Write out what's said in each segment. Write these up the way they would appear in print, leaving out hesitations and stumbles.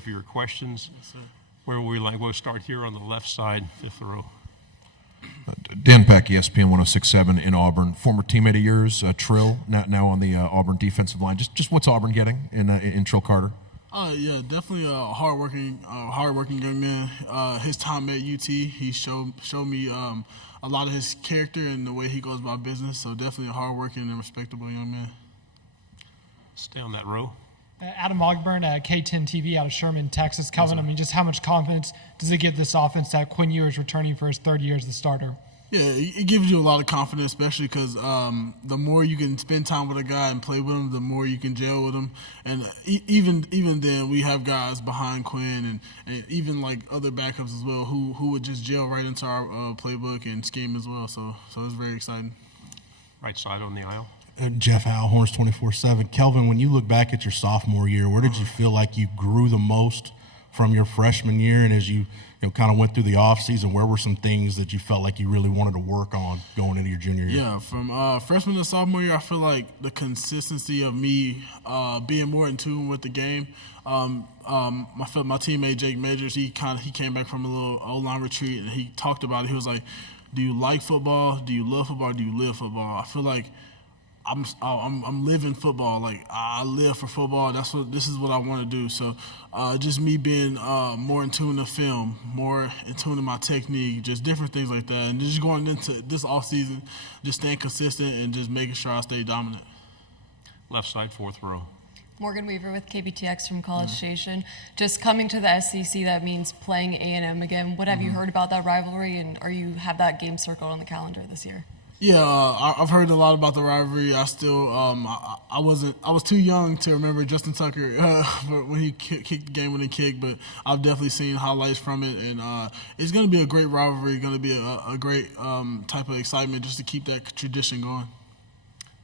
for your questions. Yes, sir. Where will we like? We'll start here on the left side, fifth row. Dan Peck, ESPN 106.7 in Auburn. Former teammate of yours, Trill, now on the Auburn defensive line. Just what's Auburn getting in Trill Carter? Yeah, definitely a hardworking young man. His time at UT, he showed me a lot of his character and the way he goes about business. So definitely a hardworking and respectable young man. Stay on that row. Adam Ogburn, K10 TV out of Sherman, Texas. Kelvin, I mean, just how much confidence does it give this offense that Quinn Ewers returning for his third year as the starter? Yeah, it gives you a lot of confidence, especially because the more you can spend time with a guy and play with him, the more you can gel with him. And even then, we have guys behind Quinn and even like other backups as well who would just gel right into our playbook and scheme as well. So it's very exciting. Right side on the aisle. Jeff Howe, Horns 24/7. Kelvin, when you look back at your sophomore year, where did you feel like you grew the most from your freshman year? And as you kind of went through the offseason, where were some things that you felt like you really wanted to work on going into your junior year? Yeah, from freshman to sophomore year, I feel like the consistency of me being more in tune with the game. My teammate Jake Majors, he came back from a little O-line retreat, and he talked about it. He was like, "Do you like football? Do you love football? Do you live football?" I feel like I'm living football. Like I live for football. This is what I want to do. So just me being more in tune to film, more in tune to my technique, just different things like that, and just going into this off season, just staying consistent and just making sure I stay dominant. Left side, fourth row. Morgan Weaver with KBTX from College Station. Just coming to the SEC, that means playing A&M again. What have you heard about that rivalry, and have that game circled on the calendar this year? Yeah, I've heard a lot about the rivalry. I still, I was too young to remember Justin Tucker when he kicked the game-winning kick, but I've definitely seen highlights from it, and it's going to be a great rivalry. Going to be a great type of excitement just to keep that tradition going.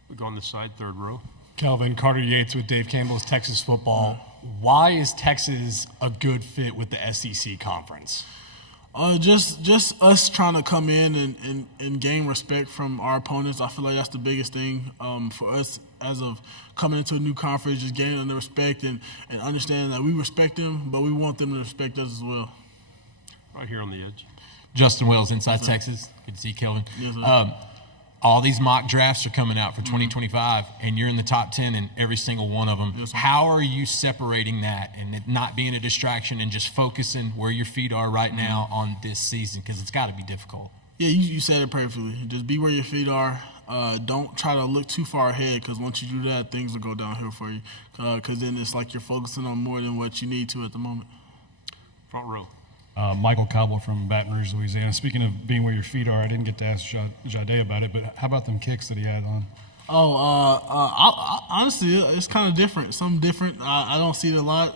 We go on this side, third row. Kelvin, Carter Yates with Dave Campbell's Texas Football. Why is Texas a good fit with the SEC conference? Just us trying to come in and gain respect from our opponents. I feel like that's the biggest thing for us as of coming into a new conference, just gaining the respect and understanding that we respect them, but we want them to respect us as well. Right here on the edge. Justin Wells, Inside Texas. Good to see you, Kelvin. Yes, sir. All these mock drafts are coming out for 2025, and you're in the top 10 in every single one of them. Yes, how are you separating that and it not being a distraction and just focusing where your feet are right now on this season? Because it's got to be difficult. Yeah, you said it perfectly. Just be where your feet are. Don't try to look too far ahead, because once you do that, things will go downhill for you. Because then it's like you're focusing on more than what you need to at the moment. Front row. Michael Cobble from Baton Rouge, Louisiana. Speaking of being where your feet are, I didn't get to ask Jade about it, but how about them kicks that he had on? Honestly, it's kind of different. Something different. I don't see it a lot.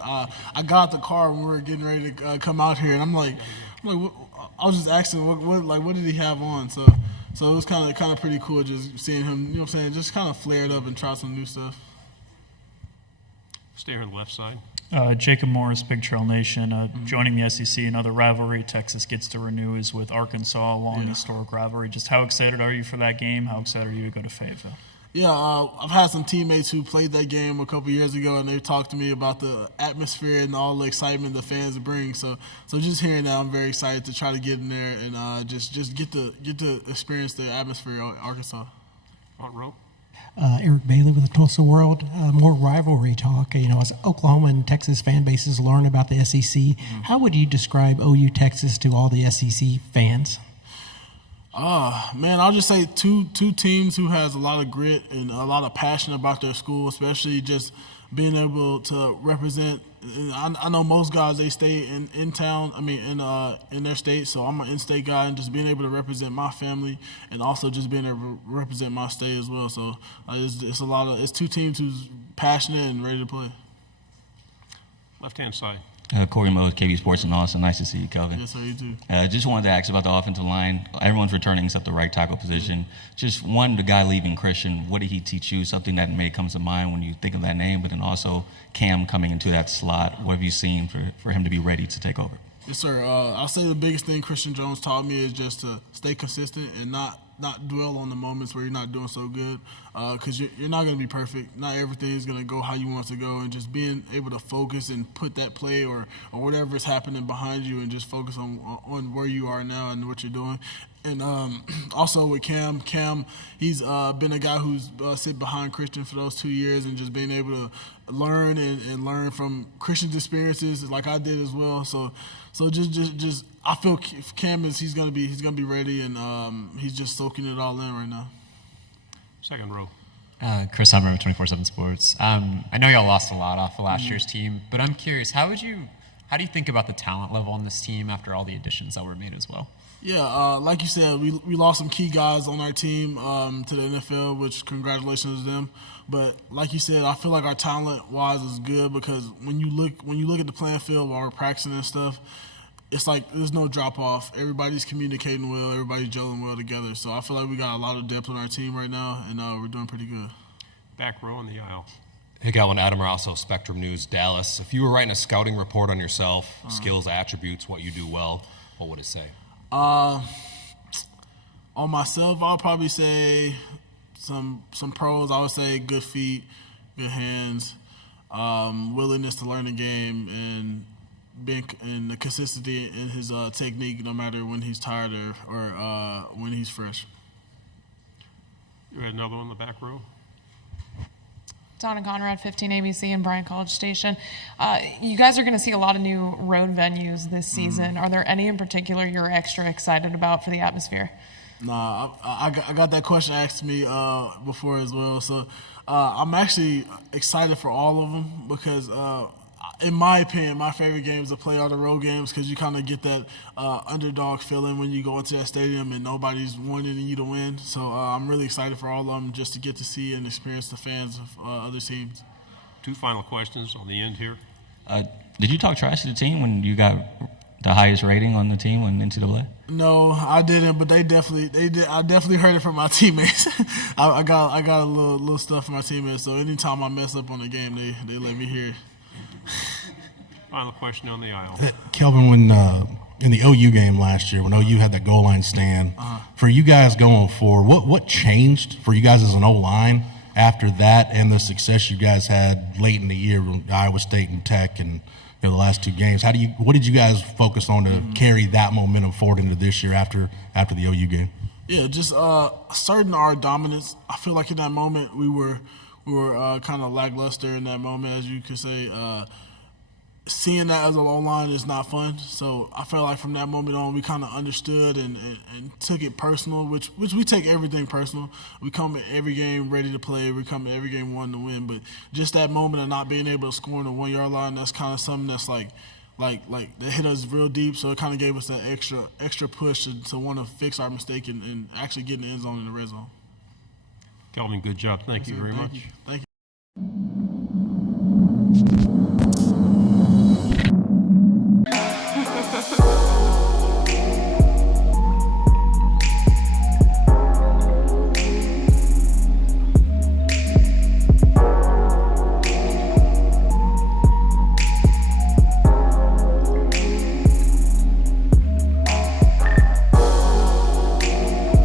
I got out the car when we were getting ready to come out here, and I'm like, what, I was just asking, what did he have on? So it was kind of pretty cool just seeing him. You know what I'm saying? Just kind of flared up and try some new stuff. Stay here on the left side. Jacob Morris, Big Trail Nation. Joining the SEC, another rivalry Texas gets to renew is with Arkansas, a long historic rivalry. Just how excited are you for that game? How excited are you to go to Fayetteville? Yeah, I've had some teammates who played that game a couple years ago, and they've talked to me about the atmosphere and all the excitement the fans bring. So just hearing that, I'm very excited to try to get in there and just get to experience the atmosphere at Arkansas. Front row. Eric Bailey with the Tulsa World. More rivalry talk. As Oklahoma and Texas fan bases learn about the SEC, how would you describe OU Texas to all the SEC fans? Man, I'll just say two teams who has a lot of grit and a lot of passion about their school, especially just being able to represent. I know most guys, they stay in town. I mean, in their state. So I'm an in-state guy, and just being able to represent my family, and also just being able to represent my state as well. So it's two teams who's passionate and ready to play. Left-hand side. Corey Moe, KB Sports in Austin. Nice to see you, Kelvin. Yes, sir, you too. Just wanted to ask about the offensive line. Everyone's returning except the right tackle position. Just one, the guy leaving, Christian, what did he teach you? Something that may come to mind when you think of that name, but then also Cam coming into that slot. What have you seen for him to be ready to take over? Yes, sir. I'll say the biggest thing Christian Jones taught me is just to stay consistent and not dwell on the moments where you're not doing so good, because you're not going to be perfect. Not everything is going to go how you want it to go, and just being able to focus and put that play or whatever is happening behind you and just focus on where you are now and what you're doing. And also with Cam, he's been a guy who's sit behind Christian for those 2 years and just being able to learn and learn from Christian's experiences like I did as well. So just I feel Cam he's gonna be ready, and he's just soaking it all in right now. Second row. Chris Hummer with 24/7 Sports. I know y'all lost a lot off of last year's team, but I'm curious, how do you think about the talent level on this team after all the additions that were made as well? Yeah, like you said, we lost some key guys on our team to the NFL, which congratulations to them. But like you said, I feel like our talent-wise is good, because when you look at the playing field while we're practicing and stuff, it's like there's no drop-off. Everybody's communicating well. Everybody's gelling well together. So I feel like we got a lot of depth on our team right now, and we're doing pretty good. Back row in the aisle. Hey, Kelvin, Adam Rosso, Spectrum News, Dallas. If you were writing a scouting report on yourself, skills, attributes, what you do well, what would it say? On myself, I'll probably say some pros. I would say good feet, good hands, willingness to learn the game, and the consistency in his technique, no matter when he's tired or when he's fresh. You had another one in the back row. Donna Conrad, 15 ABC and Bryan College Station. You guys are going to see a lot of new road venues this season. Are there any in particular you're extra excited about for the atmosphere? Nah, I got that question asked to me before as well. So I'm actually excited for all of them, because in my opinion, my favorite games to play are the road games, because you kind of get that underdog feeling when you go into that stadium and nobody's wanting you to win. So I'm really excited for all of them, just to get to see and experience the fans of other teams. Two final questions on the end here. Did you talk trash to the team when you got the highest rating on the team on NCAA? No, I didn't, but they did. I definitely heard it from my teammates. I got a little stuff from my teammates. So anytime I mess up on the game, they let me hear it. Final question on the aisle. Kelvin, when in the OU game last year, when OU had that goal line stand, for you guys going forward, what changed for you guys as an O-line after that and the success you guys had late in the year with Iowa State and Tech and the last two games? What did you guys focus on to carry that momentum forward into this year after the OU game? Yeah, just asserting our dominance. I feel like in that moment we were kind of lackluster in that moment, as you could say. Seeing that as a low line is not fun. So I felt like from that moment on, we kind of understood and took it personal, which we take everything personal. We come at every game ready to play. We come at every game wanting to win. But just that moment of not being able to score on the 1 yard line, that's kind of something that's like that hit us real deep. So it kind of gave us that extra push to want to fix our mistake and actually get in the end zone in the red zone. Kelvin, good job. Thank you very much. Thank you.